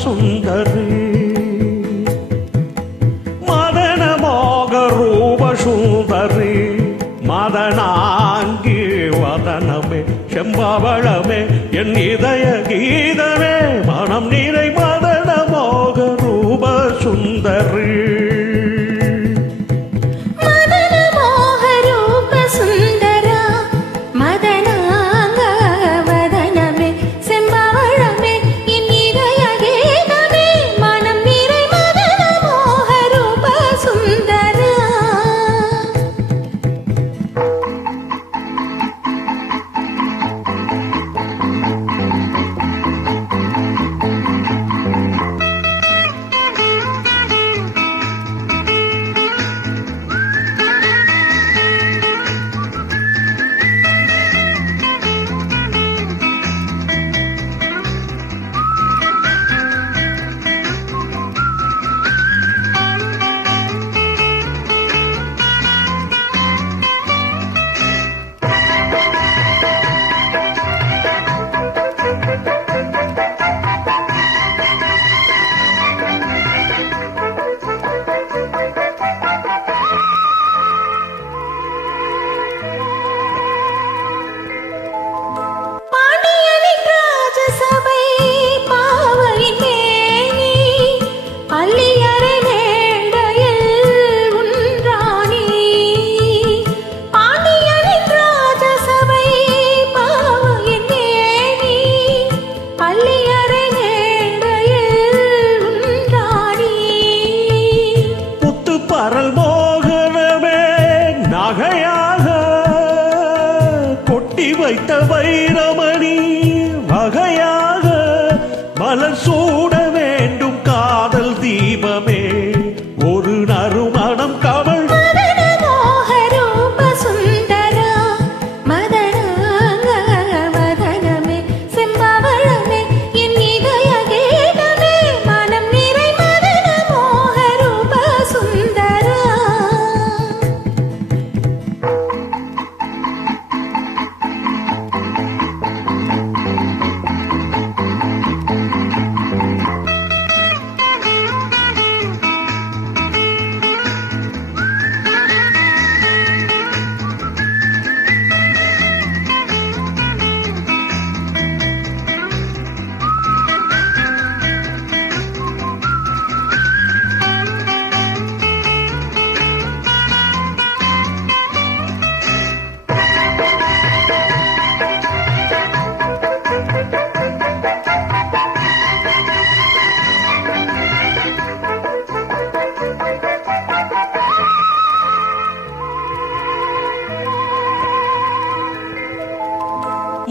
சுந்தரி மதன மோக ரூப சுந்தரி மதனாங்கி வதனமே செம்பவளமே என் இதய கீதமே மனம் நிறை மதன மோக ரூப சுந்தரி வைத்த வைரமணி வகையாக மலர் சூட வேண்டும் காதல் தீபமே ஒரு நறுமணம் கவள்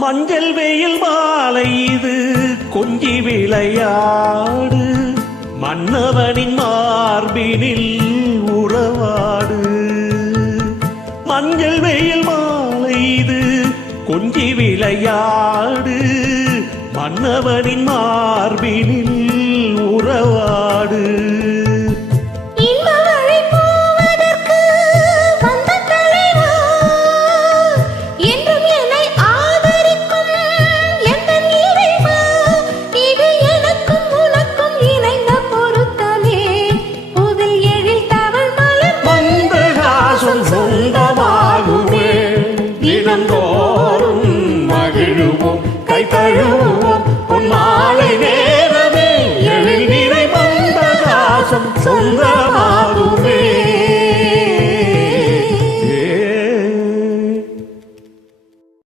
மஞ்சள் வெயில் மாலை இது கொஞ்சி விளையாடு மன்னவனின் மார்பினில் உறவாடு மஞ்சள் வெயில் மாலை இது கொஞ்சி விளையாடு மன்னவனின் மார்பினில் உறவாடு கை தழுவோம் உன் மாலை நேரமே எழில் நிறை மந்தகாசம் சொந்தமா